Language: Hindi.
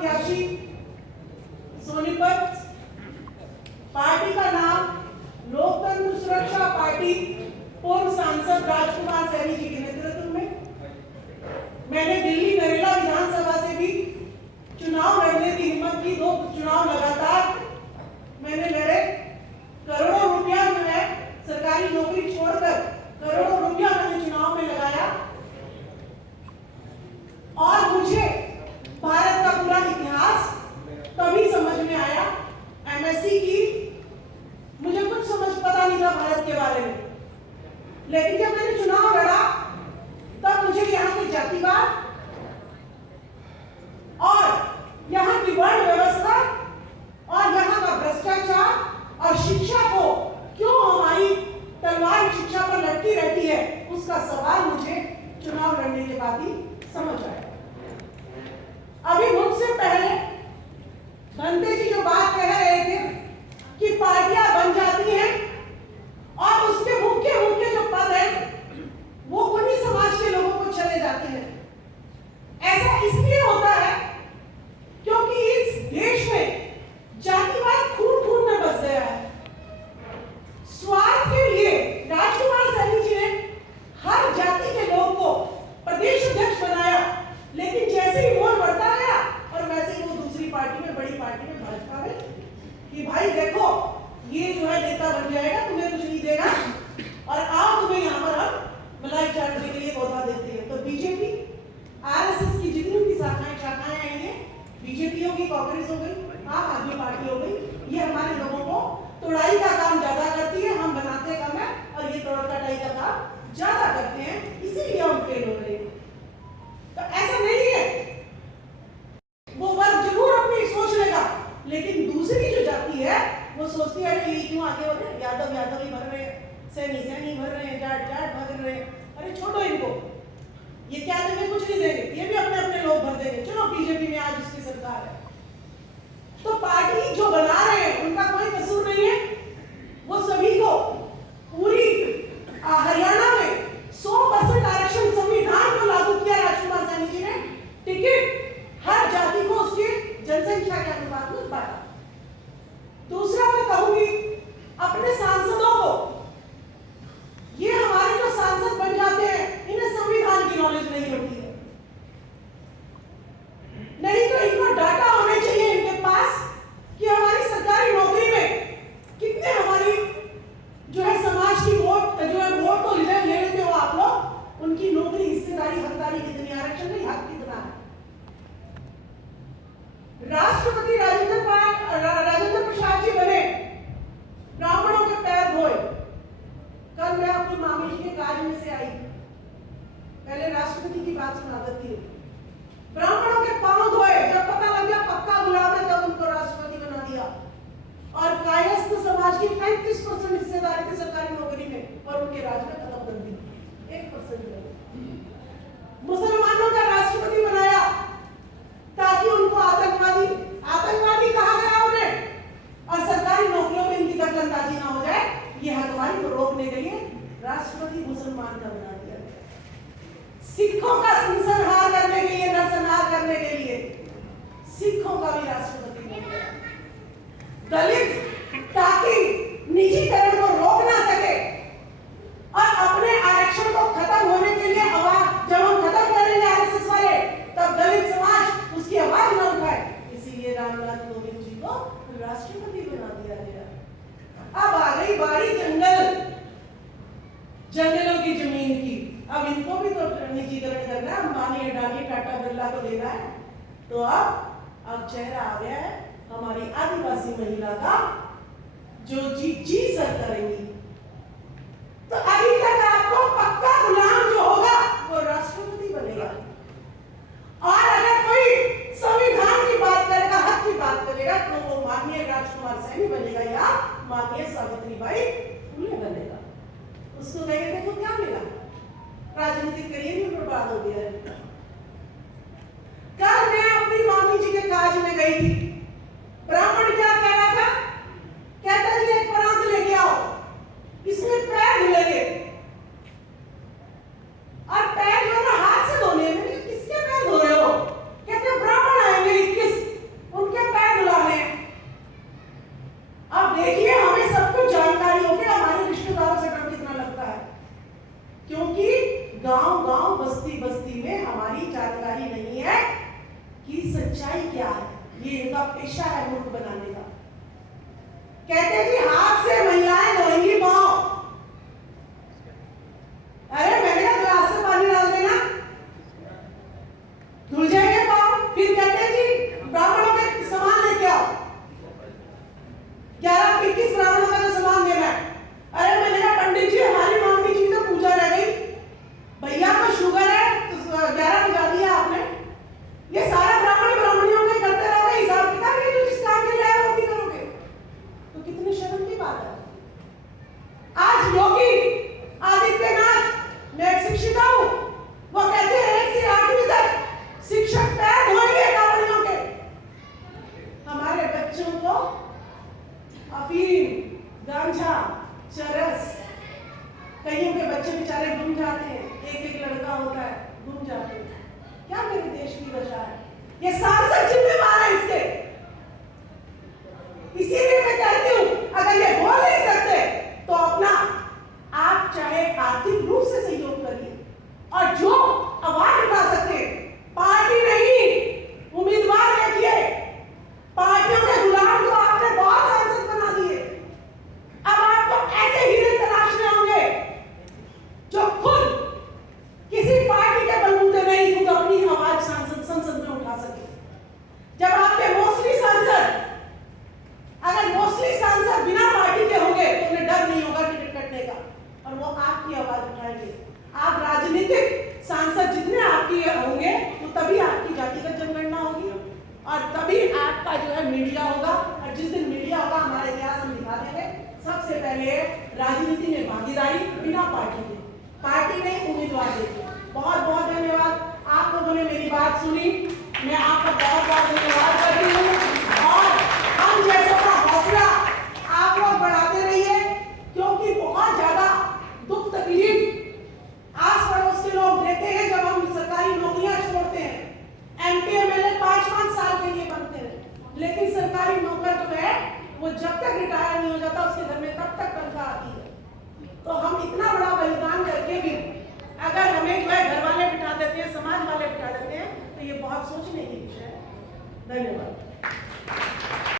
प्रत्याशी सोनीपत, पार्टी का नाम लोकतंत्र सुरक्षा पार्टी, पूर्व सांसद राजकुमार सैनी जी के नेतृत्व में मैंने दिल्ली नरेला विधानसभा से भी चुनाव लड़ने की हिम्मत की। 2 चुनाव लगातार मैंने लड़े। करोड़ों रुपया जो है सरकारी नौकरी छोड़कर करोड़ों रुपया मैंने चुनाव में लगाया और मुझे भारत का पूरा इतिहास तभी समझ में आया। एमएससी की मुझे कुछ पता नहीं था भारत के बारे में, लेकिन जब मैंने चुनाव लड़ा तब मुझे यहाँ की जातिवाद और यहाँ की वर्ण व्यवस्था और यहाँ का भ्रष्टाचार और शिक्षा को क्यों हमारी तलवार शिक्षा पर लटकी रहती है, उसका सवाल मुझे चुनाव लड़ने के बाद ही समझ आया। अभी मुझसे पहले भंते जी जो बात कह रहे थे कि पार्टियां बन जाती हैं और उसके मुख्य जो पद है वो उन्हीं समाज के लोगों को चले जाते हैं। ऐसा इसलिए होता है क्योंकि इस देश में जातिवाद खून में बस गया है। स्वार्थ के लिए राजकुमार सैनी जी ने हर जाति के लोग को प्रदेश अध्यक्ष बनाया, लेकिन जैसे ही वोट बढ़ता गया और वैसे ही वो दूसरी पार्टी में, बड़ी पार्टी में, भाजपा में, कि भाई देखो ये जो है नेता बन जाएगा, तुम्हें कुछ नहीं देगा और आओ तुम्हें यहाँ पर हम मलाई चाटने के लिए पौधा देते हैं। तो बीजेपी, आरएसएस की जितनी भी शाखाएं आएंगे, बीजेपी होगी, कांग्रेस हो गई, आम आदमी पार्टी हो गई, ये हमारे लोगों को तोड़ाई का काम ज्यादा करती है। हम बनाते कम है और ये तोड़ कटाई का काम ज्यादा करते हैं, इसीलिए हम फेल हो रहे हैं। तो ऐसा नहीं है, वो वर्ग जरूर अपनी सोच लेगा, लेकिन दूसरी जो जाति है वो सोचती है ये क्यों आगे हो रहे हैं, यादव ही भर रहे हैं, सैनी भर रहे हैं, जाट भर रहे हैं, अरे छोड़ो इनको, ये क्या देंगे, कुछ नहीं देंगे, ये भी अपने लोग भर देंगे। चलो बीजेपी में आज उसकी सरकार है, तो पार्टी जो बना रहे हैं उनका कोई कसूर नहीं है। वो सभी को पूरी हरियाणा में 100% आरक्षण संविधान को लागू किया राजकुमार सैनी जी ने, टिकट हर जाति को उसकी जनसंख्या के अनुपात में बांटा। दूसरा मैं कहूंगी अपने सांसदों को, ये हमारे जो सांसद बन जाते हैं इन्हें संविधान की नॉलेज नहीं होती है, नहीं तो इनको डाटा होने चाहिए इनके पास कि हमारी सरकारी नौकरी में कितने हमारी जो है समाज की वोट जो है वोट तो ले लेते हो आप लोग, उनकी नौकरी, हिस्सेदारी, हकदारी कितनी, आरक्षण नहीं, हक कितना है। राष्ट्रपति राजेंद्र प्रसाद जी बने, ब्राह्मणों के पैर धोए। कल मैं अपनी मामी जी के कार्य में से आई, पहले राष्ट्रपति की बात सुना देती हूँ। ब्राह्मणों के पांव धोए, जब पता लग गया पक्का गुलाम है तब उनको राष्ट्रपति बना दिया। और कायस्थ समाज की 35% हिस्सेदारी थी सरकारी नौकरी में और उनके राज में खत्म कर दी, 1% मुसलमानों का राष्ट्रपति बनाया ताकि उनको आतंकवादी कहा गया उन्हें, और सरकारी नौकरियों में इनकी दखलंदाजी ना हो जाए, ये हकवारी को रोकने के लिए राष्ट्रपति मुसलमान का बना दिया गया। सिखों का संहार करने के लिए, नरसंहार करने के लिए सिखों का भी राष्ट्रपति बन गया। दलित ताकि निजीकरण को रोक ना सके और अपने आरक्षण को खत्म होने के लिए जब हम खत्म करेंगे आरएसएस वाले, तब दलित समाज उसकी आवाज न उठाए, इसीलिए रामनाथ कोविंद जी को राष्ट्रपति बना दिया गया। अब आ गई बारी जंगलों की जमीन की, अब इनको भी तो निजीकरण करना है, अंबानी, अडानी, टाटा, बिरला को देना है। तो अब चेहरा आ गया है हमारी आदिवासी महिला का, जो जी सर करेंगी। तो अभी तक आपको पक्का गुलाम जो होगा वो राष्ट्रपति बनेगा, और अगर कोई संविधान की बात करेगा, हक की बात करेगा, तो वो माननीय राजकुमार सैनी बनेगा या माननीय सावित्रीबाई फुले बनेगा। उसको कहेंगे देखो क्या मिला, राजनीतिक करियर भी बर्बाद हो गया है। कल मैं अपनी मामी जी के काज में गई थी, ब्राह्मण क्या कह रहा था, कहता जी एक परात लेके आओ, इसमें पैर धुलेंगे, और पैर जो है हाथ से धोने, किसके पैर धो रहे हो, कहते ब्राह्मण आएंगे 21 सच्चाई क्या है? ये इनका पेशा है मूर्ख बनाने का। कहते जी हाथ से महिलाएं धोएंगी पाँव। अरे मैंने कहा ग्लास से पानी डाल देना, धुल जाएंगे पाँव। फिर कहते जी ब्राह्मणों के सामान लेके आओ, 11-21 ब्राह्मणों का तो सामान देना है। अरे मैंने कहा पंडित जी हमारी मांगी चीज तो पूजा रह गई, भैया को शुगर है तो 11 बजा दिया आपने। ये सारा ब्राह्मणियों का ही करते रहोगे, हिसाब किताब नहीं, जो जिस काम के लिए आए वो भी करोगे, तो कितनी शर्म की बात है। आज योगी आदित्यनाथ, मैं एक शिक्षिका हूं, वो कहते हैं 1 से 8वीं तक शिक्षक पैर धोएंगे ब्राह्मणियों के। हमारे बच्चों को अफीम, गांजा, चरस, कईयों के बच्चे बेचारे गुम जाते हैं, एक लड़का होता है गुम जाते हैं। क्या मेरे देश की वजह है? ये सांसद जिम्मेवार है इसके। इसीलिए मैं कहती हूं अगर ये बोल नहीं सकते तो अपना आप चाहे आर्थिक रूप से सहयोग करिए, और जो आवाज उठा सकते पार्टी नहीं उम्मीदवार देखिए। पार्टियों के गुलाम तो आपने बहुत सांसद बना दिए, अब आपको ऐसे हीरे तलाशने होंगे जो खुद किसी पार्टी के बलबूते नहीं, खुद अपनी आवाज संसद में उठा सके। जब आपके मोस्टली सांसद, अगर मोस्टली सांसद बिना पार्टी के होंगे तो उन्हें डर नहीं होगा टिकट कटने का, और वो आपकी आवाज उठाएंगे। आप राजनीतिक सांसद जितने आपकी होंगे तो तभी आपकी जातिगत जनगणना होगी, और तभी आपका जो है मीडिया होगा। और जिस दिन मीडिया होगा, हमारा इतिहास हम दिखा देंगे। सबसे पहले राजनीति में भागीदारी बिना पार्टी के, पार्टी नहीं उम्मीदवार देखिए। बहुत बहुत धन्यवाद, आप लोगों ने मेरी बात सुनी, मैं आपका बहुत बहुत धन्यवाद करती हूँ। और हम जैसों का हौसला आप लोग बढ़ाते रहिए, क्योंकि बहुत ज्यादा दुख तकलीफ आस पड़ोस के लोग देते हैं जब हम सरकारी नौकरियां छोड़ते हैं। MP MLA 5-5 साल के लिए बनते हैं, लेकिन सरकारी नौकर जो है वो जब तक रिटायर नहीं हो जाता उसके घर में तब तक तनख्वाह आती है। तो हम इतना बड़ा बलिदान करके भी अगर हमें जो है घर वाले बिठा देते हैं, समाज वाले बिठा देते हैं, तो ये बहुत सोचने की विषय है। धन्यवाद।